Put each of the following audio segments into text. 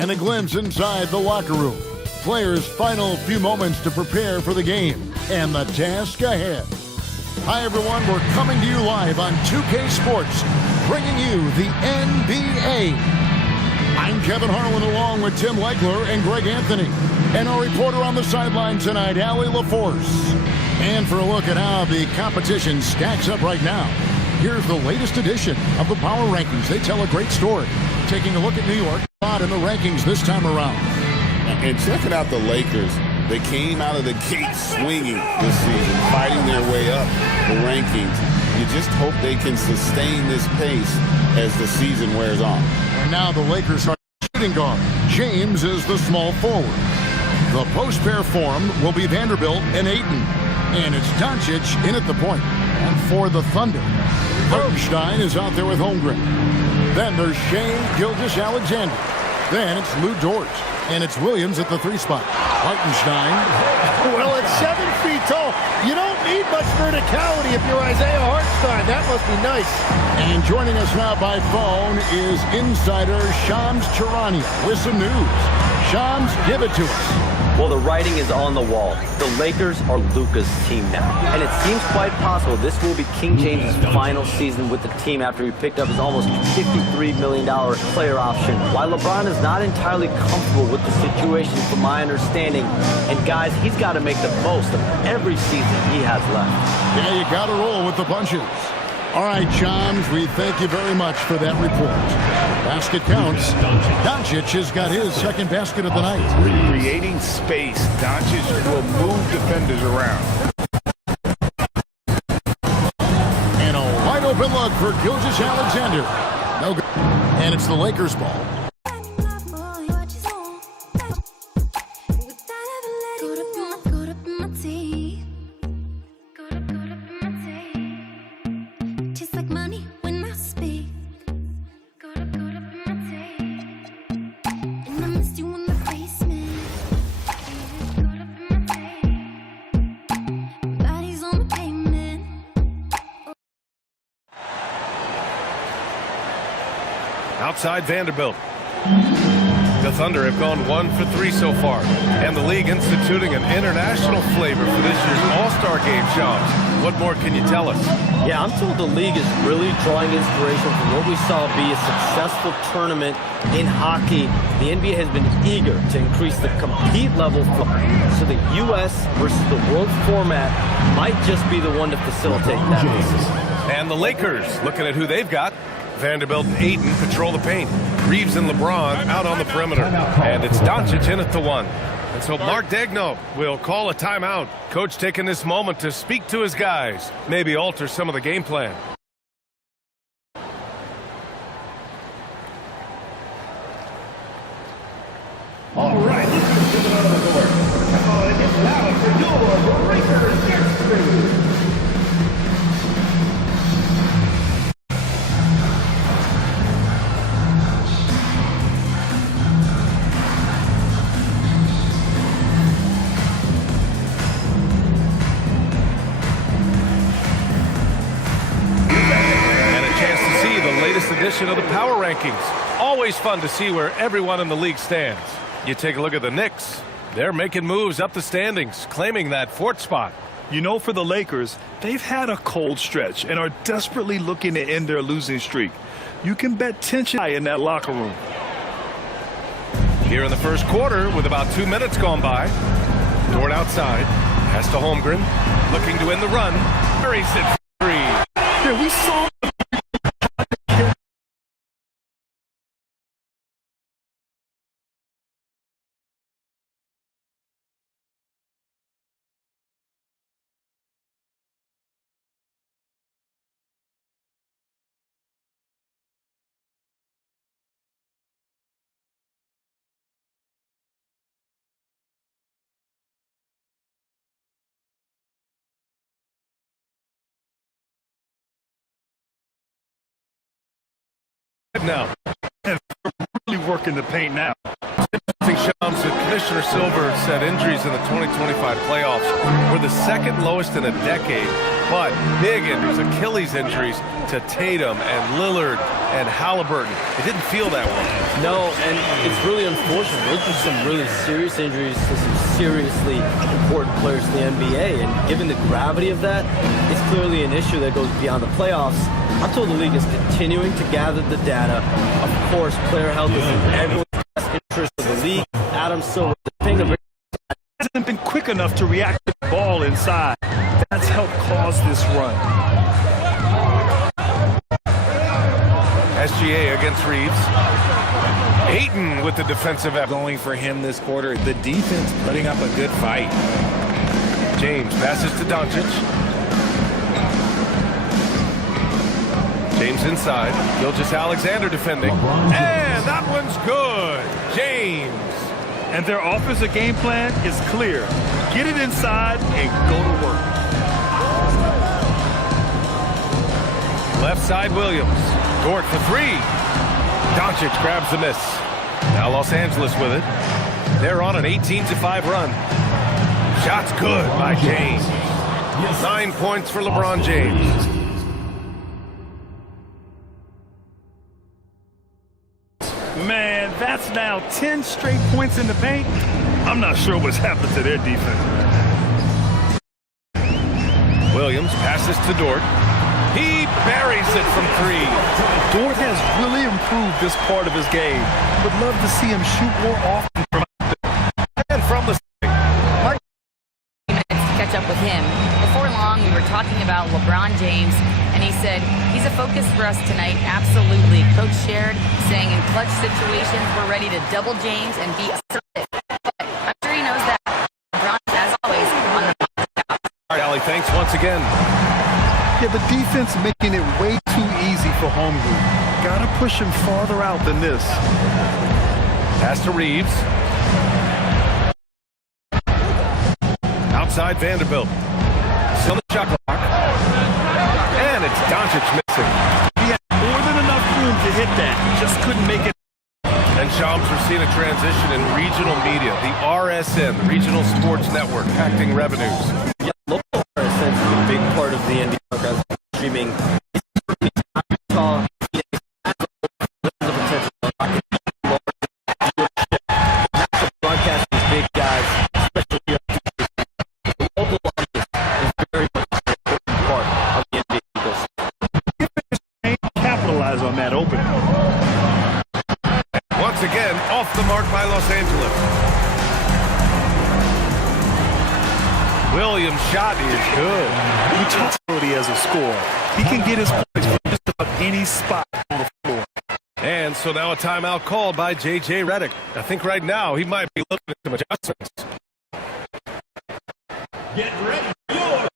and a glimpse inside the locker room. Players' final few moments to prepare for the game and the task ahead. Hi, everyone. We're coming to you live on 2K Sports, bringing you the NBA. I'm Kevin Harlan along with Tim Legler and Greg Anthony. And our reporter on the sideline tonight, Allie LaForce. And for a look at how the competition stacks up right now, here's the latest edition of the Power Rankings. They tell a great story. Taking a look at New York, spot in the rankings this time around. And checking out the Lakers, they came out of the gate swinging this season, fighting their way up the rankings. You just hope they can sustain this pace as the season wears on. And now the Lakers are shooting guard. James is the small forward. The post pair form will be Vanderbilt and Ayton. And it's Doncic in at the point. And for the Thunder, Hartenstein is out there with Holmgren. Then there's Shea Gilgeous-Alexander. Then it's Lou Dort. And it's Williams at the 3 spot. Hartenstein. Well, at 7 feet tall, you don't need much verticality if you're Isaiah Hartenstein. That must be nice. And joining us now by phone is insider Shams Charania with some news. Shams, give it to us. Well, the writing is on the wall. The Lakers are Luka's team now. And it seems quite possible this will be King James' final season with the team after he picked up his almost $53 million player option. While LeBron is not entirely comfortable with the situation from my understanding, and guys, he's got to make the most of every season he has left. Yeah, you got to roll with the punches. All right, Shams, we thank you very much for that report. Basket counts. Doncic has got his second basket of the night. Creating space. Doncic will move defenders around. And a wide open look for Gilgeous-Alexander. No good. And it's the Lakers' ball. Outside Vanderbilt. The Thunder have gone 1 for 3 so far. And the league instituting an international flavor for this year's All-Star game, Shams. What more can you tell us? Yeah, I'm told the league is really drawing inspiration from what we saw be a successful tournament in hockey. The NBA has been eager to increase the compete level, so the U.S. versus the world format might just be the one to facilitate that. And the Lakers, looking at who they've got. Vanderbilt and Ayton patrol the paint. Reeves and LeBron out on the perimeter. And it's Doncic in at the 1. And so Mark Daigneault will call a timeout. Coach taking this moment to speak to his guys. Maybe alter some of the game plan. All right, this is the middle of the court. And it's now for your Lakers history. Edition of the Power Rankings. Always fun to see where everyone in the league stands. You take a look at the Knicks. They're making moves up the standings, claiming that 4th spot. You know, for the Lakers, they've had a cold stretch and are desperately looking to end their losing streak. You can bet tension high in that locker room. Here in the first quarter, with about 2 minutes gone by, Dort outside, pass to Holmgren, looking to end the run. Murray's at 3. Yeah, we saw now. really working the paint now. I think Shams, the Commissioner Silver said injuries in the 2025 playoffs were the second lowest in a decade, but big injuries, Achilles injuries to Tatum and Lillard and Halliburton. It didn't feel that way. No, and it's really unfortunate. Those are some really serious injuries to some seriously important players in the NBA, and given the gravity of that, it's clearly an issue that goes beyond the playoffs. I'm told the league is continuing to gather the data. Of course, player health is in everyone's best interest of the league. Adam Silver, the thing of Hasn't been quick enough to react to the ball inside. That's helped cause this run. SGA against Reeves. Ayton with the defensive effort. Going for him this quarter. The defense putting up a good fight. James passes to Doncic. James inside. Gilgeous-Alexander defending. And that one's good. James. And their offensive game plan is clear. Get it inside and go to work. Left side Williams. Dort for three. Doncic grabs the miss. Now Los Angeles with it. They're on an 18-5 run. Shot's good by James. 9 points for LeBron James. Man, that's now 10 straight points in the paint. I'm not sure what's happened to their defense. Williams passes to Dort. He buries it from three. Dort has really improved this part of his game. Would love to see him shoot more often from out there. And from the Mark minutes to catch up with him. Before long, we were talking about LeBron James, and he said, he's a focus for us tonight. Absolutely. Coach shared, saying in clutch situations, we're ready to double James and be assertive. But I'm sure he knows that LeBron, as always, on the All right, Allie, thanks once again. Yeah, the defense making it way too easy for home group. Gotta push him farther out than this. Pass to Reeves. Outside Vanderbilt. Still the shot clock. And it's Doncic missing. He had more than enough room to hit that. Just couldn't make it. And Shams, we're seeing a transition in regional media. The RSN, the Regional Sports Network, impacting revenues. Yeah, local RSN is a big part of the NBA broadcast streaming. Broadcast is big, guys, especially here. The local audience is very much an important part of the NBA ecosystem. Capitalize on that opening. Once again, off the mark by Los Angeles. Williams' shot is good. We talk ability as a scorer. He can get his points from just about any spot on the floor. And so now a timeout called by J.J. Redick. I think right now he might be looking at some adjustments. Get ready for your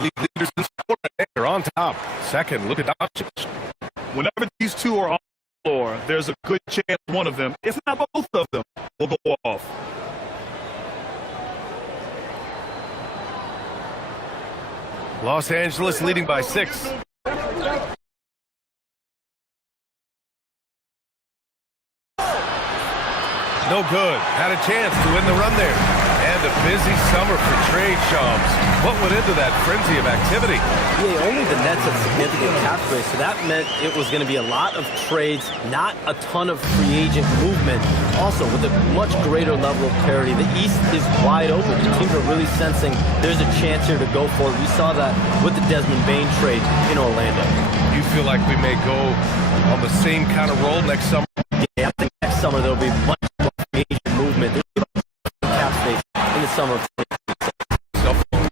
Leaders in scoring. They're on top. Second, look at Doncic. Whenever these two are on the floor, there's a good chance one of them, if not both of them, will go off. Los Angeles leading by 6. No good. Had a chance to win the run there. And a busy summer for trade jobs. What went into that frenzy of activity? Yeah, only the Nets had significant cap space, so that meant it was going to be a lot of trades, not a ton of free agent movement. Also, with a much greater level of parity, the East is wide open. The teams are really sensing there's a chance here to go for it. We saw that with the Desmond Bain trade in Orlando. You feel like we may go on the same kind of roll next summer? Yeah, I think next summer there'll be much more free agent movement. There'll be cap space in the summer of 2026.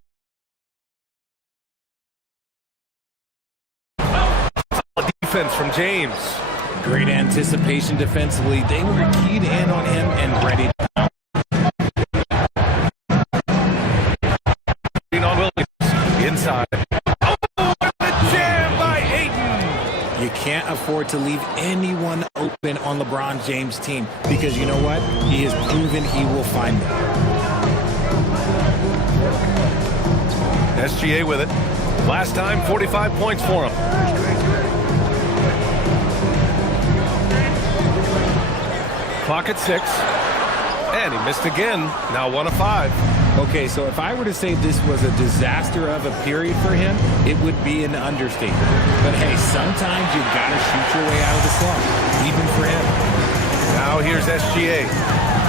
Defense from James. Great anticipation defensively. They were keyed in on him and ready to pounce. On Williams inside. Oh, the jam by Ayton. You can't afford to leave anyone open on LeBron James' team because you know what? He has proven he will find them. SGA with it. Last time, 45 points for him. Clock at 6. And he missed again. Now 1 of 5. Okay, so if I were to say this was a disaster of a period for him, it would be an understatement. But hey, sometimes you've got to shoot your way out of the slump, even for him. Now here's SGA.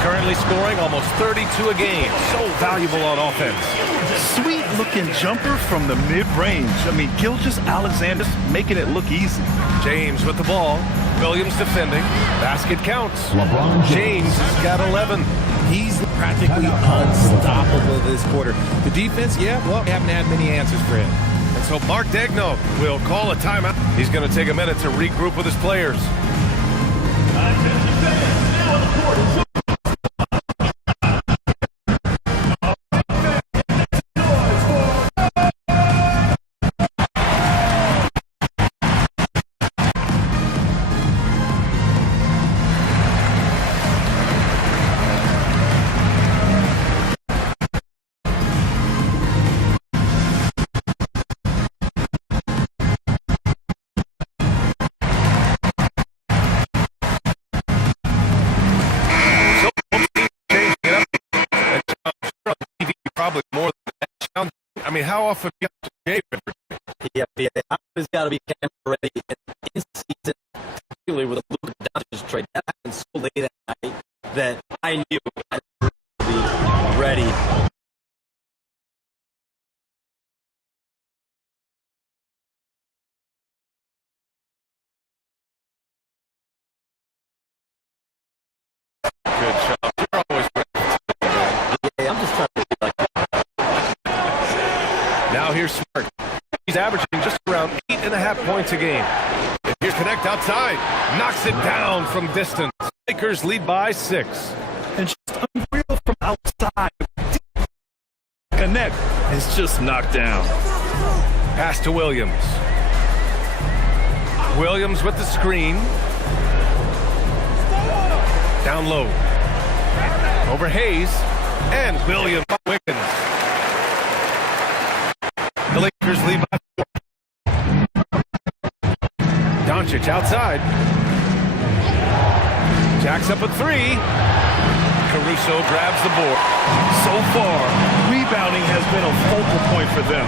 Currently scoring almost 32 a game. So valuable on offense. Sweet-looking jumper from the mid-range. I mean, Gilgeous-Alexander's making it look easy. James with the ball. Williams defending. Basket counts. James has got 11. He's practically unstoppable this quarter. The defense, yeah, well, we haven't had many answers for him. And so Mark Daigneault will call a timeout. He's going to take a minute to regroup with his players. Probably more than that. I mean, how often do you have to shave? Yeah, it's got to be ready in season, particularly with a Luka Doncic trade. That happened so late at night that I knew I would be ready. Good shot. You're always ready. Yeah, I'm just trying to be like now here's Smart. He's averaging just around 8.5 points a game. Here's Connect outside. Knocks it down from distance. Lakers lead by 6. And just unreal from outside. Connect is just knocked down. Pass to Williams. Williams with the screen. Down low. Over Hayes. And Williams by Wiggins. The Lakers lead by 4. Doncic outside. Jacks up a 3. Caruso grabs the board. So far, rebounding has been a focal point for them.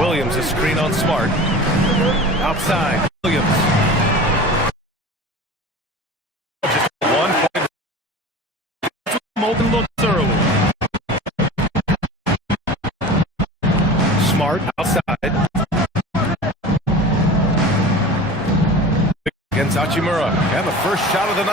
Williams a screen on Smart. Outside. Williams. Just 1 point. Open looks early. Smart outside. Against Hachimura. And the first shot of the night.